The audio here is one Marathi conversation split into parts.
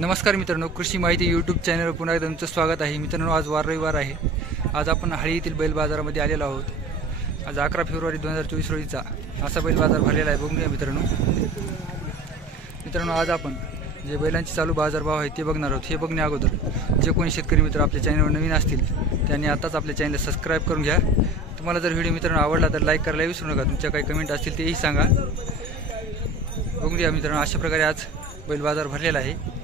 नमस्कार मित्रांनो कृषी माहिती यूट्यूब चॅनलवर पुन्हा एकदा तुमचं स्वागत आहे. मित्रांनो आज वार रविवार आहे. आज आपण हळी येथील बैल बाजारामध्ये आलेलो आहोत. आज अकरा फेब्रुवारी दोन हजार चोवीस रोजीचा असा बैल बाजार भरलेला आहे. बघूया मित्रांनो. मित्रांनो आज आपण जे बैलांचे चालू बाजारभाव आहे ते बघणार आहोत. हे बघण्या अगोदर जे कोणी शेतकरी मित्र आपल्या चॅनलवर नवीन असतील त्यांनी आताच आपल्या चॅनलला सबस्क्राईब करून घ्या. तुम्हाला जर व्हिडिओ मित्रांनो आवडला तर लाईक करायला विसरू नका. तुमच्या काही कमेंट असतील तेही सांगा. बघूया मित्रांनो अशा प्रकारे आज बैल बाजार भरलेला आहे.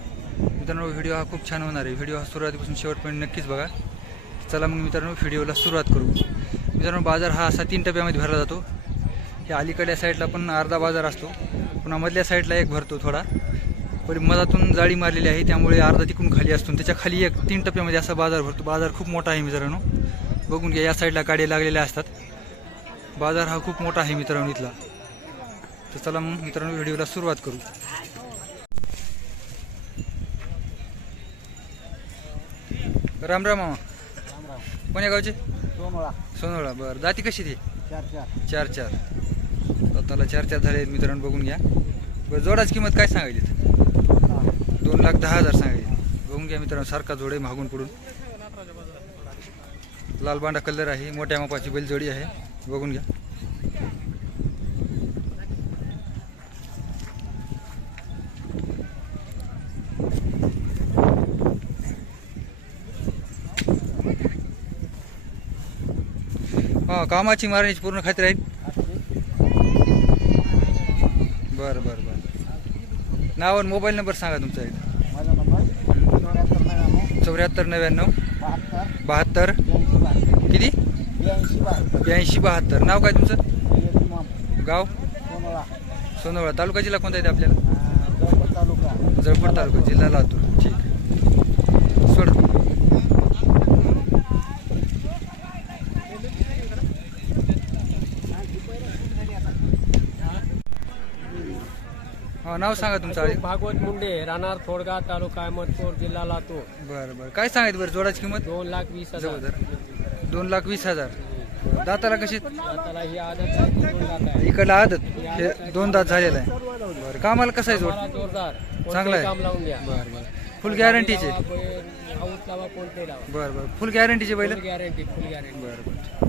मित्रांनो व्हिडिओ हा खूप छान होणार आहे. व्हिडिओ हा सुरुवातीपासून शेवटपर्यंत नक्कीच बघा. चला मग मित्रांनो व्हिडिओला सुरुवात करू. मित्रांनो बाजार हा असा तीन टप्प्यामध्ये भरला जातो. या अलीकडल्या साईडला पण अर्धा बाजार असतो. पुन्हा मधल्या साईडला एक भरतो थोडा. पण मधातून जाळी मारलेली आहे त्यामुळे अर्धा तिकून खाली असतो. त्याच्याखाली एक तीन टप्प्यामध्ये असा बाजार भरतो. बाजार खूप मोठा आहे मित्रांनो. बघून घ्या या साईडला गाड्या लागलेल्या असतात. बाजार हा खूप मोठा आहे मित्रांनो इथला. तर चला मग मित्रांनो व्हिडिओला सुरुवात करू. राम राम मामा. कोण्या गावचे? सोमळा सोनवळा बरं. जाती कशी ती? चार चार. चार चार. स्वतःला चार चार झाले आहेत मित्रांनो बघून घ्या. बरं जोडाची किंमत काय सांगायची दोन लाख दहा हजार सांगायची बघून घ्या मित्रांनो सारखा जोड आहे मागून पुढून. लाल बांडा कलर आहे मोठ्या मापाची बैलजोडी आहे. बघून घ्या. कामाची मारण्याची पूर्ण खात्री राहील बरं बरं बरं. नाव आणि मोबाईल नंबर सांगा तुमचा एकदा. चौऱ्याहत्तर नव्याण्णव. बहात्तर. किती? ब्याऐंशी बहात्तर. ब्याऐंशी बहात्तर नाव काय तुमचं? गाव? सोनवळा तालुका जिल्हा कोणता येते आपल्याला? जळकोट तालुका जिल्हा लातूर. ठीक आहे. सोड. नाव सांगा तुमचं आधी. भागवत मुंडे राहणार थोडगा तालुका अहमदपूर जिल्हा लातूर. बरं बरं. काय सांगायचं बरं? जोडाची किंमत? दोन लाख वीस हजार. दोन लाख वीस हजार. दाताला कशी? दाताला ही आदत आहे ती दोन लाख आहे. इकडला आदत? हे दोन दात झालेला आहे. बरं कामाला कसं आहे जोड? मला जोरदार. चांगला कोणतेही आहे. काम लावून द्या. बरं बरं. फुल गॅरंटीचे? लावा, बैल, हाऊस लावा कोणते लावा. बरं बरं. फुल गॅरंटीचे बैल? Full guarantee full guarantee. बरं बरं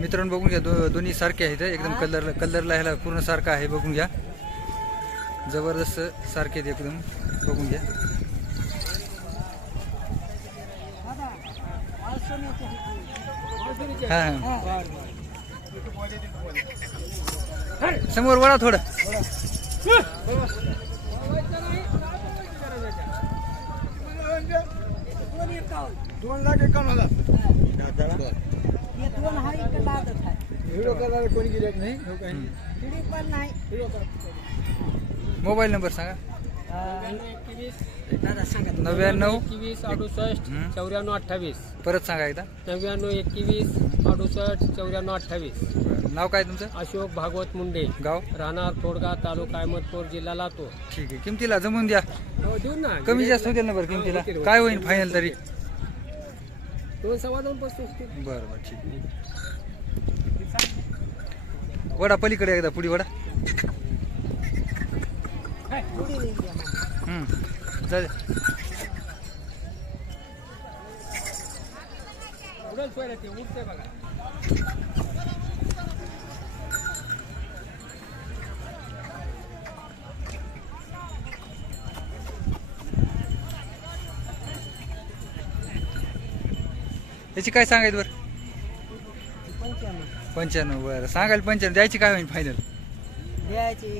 मित्रांनो बघून घ्या दो दोन्ही सारखे आहेत एकदम कलर कलरला ह्याला पूर्ण सारखा आहे बघून घ्या. जबरदस्त सारखे आहेत एकदम बघून घ्या. हा. हा समोर वळा थोडं. दोन लाख एकावन्न हजार. हे दोन हा इकडं लागत आहे व्हिडिओ करायला कोणी नाही? हो पण नाही। मोबाईल नंबर सांगा. दादा सांगा. नव्याण्णव एकवीस अडुसष्ट हं. चौऱ्याण्णव अठ्ठावीस. परत सांगा एकदा. नव्याण्णव एकवीस अडुसष्ट चौऱ्याण्णव अठ्ठावीस. नाव काय तुमचं? अशोक भागवत मुंडे. गाव? राहणार थोडगा तालुका अहमदपूर जिल्हा लातूर. ठीक आहे. किमतीला जमून द्या. हो देऊ ना. कमी जास्त होतील ना बरं किमतीला? काय होईल फायनल तरी? दोन सव्वा दोन पासून असतील. बरं बरं ठीक आहे. वडा पलीकडे एकदा पुढी वडा. हम्म. चालेल उडल सोयला ते उडते बघा. याची काय सांगायचं बरं? पंच्याण्णव. बरं. सांगायला पंच्याण्णव. द्यायची काय होईल फायनल द्यायची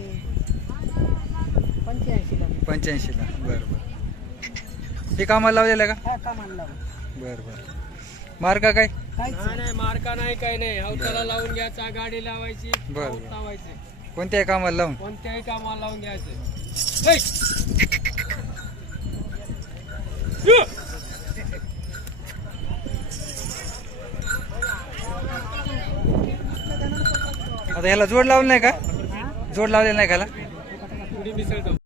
पंच्याऐंशीला. पंच्याऐंशीला. बरं बरं. हे कामाला लावलेलं आहे का? काय कामाला बरं बरं. मार्का काय? काहीच नाही. नाही मार्का नाही काही नाही. अवताला लावून घ्यायचा गाडी लावायची बरं. पाऊस लावायचे कोणत्याही कामाला लावून? कोणत्याही कामाला लावून घ्यायचं. आता ह्याला जोड लावलं नाही का? जोड लावलेला नाही का ह्याला?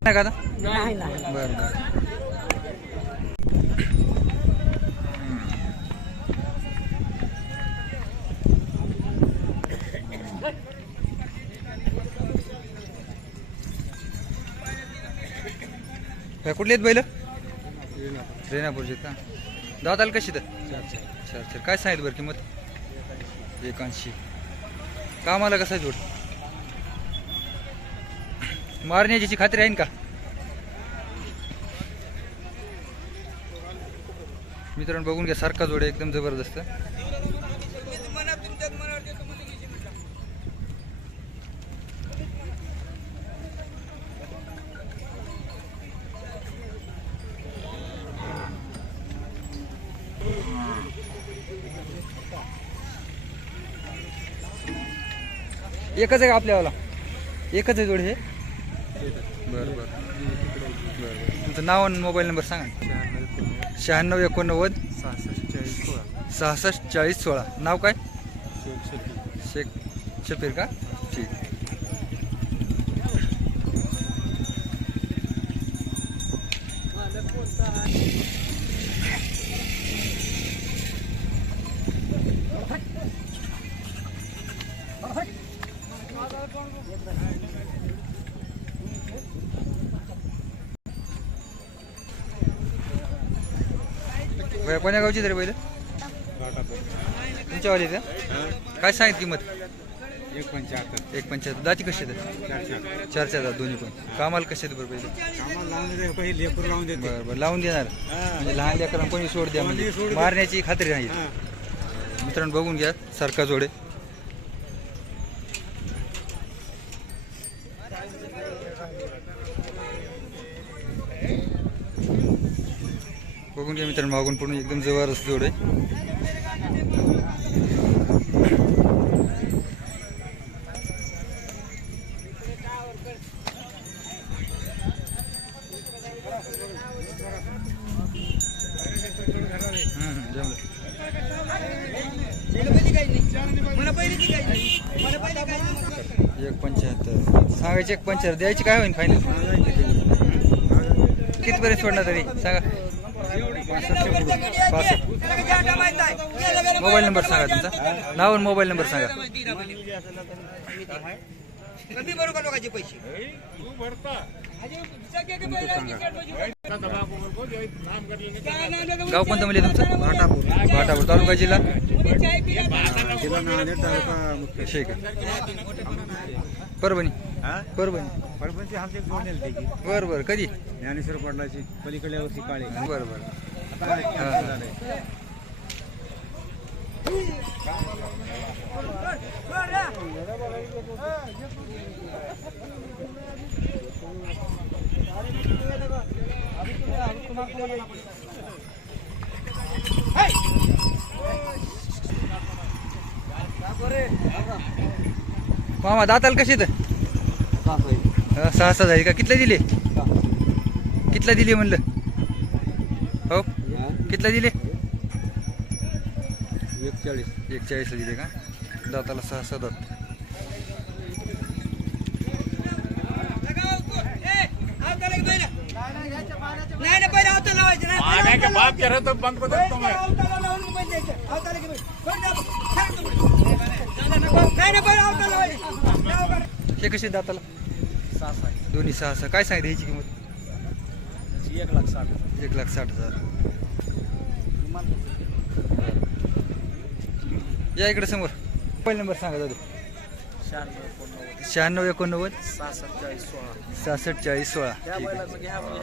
नाही का आता? नाही नाही. बरं बरं. कुठले आहेत बैल? रेणापूरचे का? दादाला कशी तर? चार चार. काय सांगितलं बरं किंमत? एकाऐंशी. कामाला कसा जोड? मारण्याची खात्री आहे का? मित्रांनो बघून घ्या सारखा जोड एकदम जबरदस्त. एकच आहे का आपल्यावाला? एकच आहे जोड हे? बरं बरं. तुमचं नाव आणि मोबाईल नंबर सांगा. शहाण्णव एकोणनव्वद सहासष्ट चाळीस सोळा. नाव काय? शेख शफीर का? ठीक. कोण्या गावची तरी पहिले? तुमच्यावाली का काय सांगित किंमत? एक पंच्याहत्तर. एक पंचायत दाती कशी आहेत? चार चार दात दोन्ही पण. कामाला कसे आहेत बरं पहिले? बरं बरं. लावून देणार. म्हणजे लहान लेकरांना कोणी सोड द्या म्हणजे. मारण्याची खात्री नाही. मित्रांनो बघून घ्या सारखा जोडे बघून घ्या मित्रांनो मागून पडून एकदम जवळच जोड आहे. एक पंच्याहत्तर. सांगायचे एक पंच्याहत्तर. द्यायची काय होईल फायनल कितीपर्यंत सोडणार तरी? सांगा. पासष्ट मोबाईल नंबर सांगा तुमचा. नाव आणि मोबाईल नंबर सांगा. गाव कोणतं म्हणजे तुमचं? भाटापूर. भाटापूर तालुका जिल्हा? तालुका मुख्य परभणी. हा? परभणी. त्याची बरं बरं. कधी? ज्ञानेश्वर पाटलाची पलीकडल्या वर्षी काळे. बरं बरं. मामा दाताल कशी तर सहा सहा. झाली का? कितला दिले? कितला दिले म्हणलं? कितला दिले? एकचाळीस. एक चाळीसला दिले का? दाताला सहा सहा दात. हे कसे दाताला? सहा सहा. दोन्ही सहा सहा. काय सांगितलं ह्याची किंमत? एक लाख साठ एक लाख साठ हजार. या इकडे समोर. मोबाईल नंबर सांगा दादा. शहाण्णव एकोणनव्वद. शहाण्णव एकोणनव्वद. सहासष्ट चाळीस सोळा. सहासष्ट चाळीस सोळा. ठीक आहे.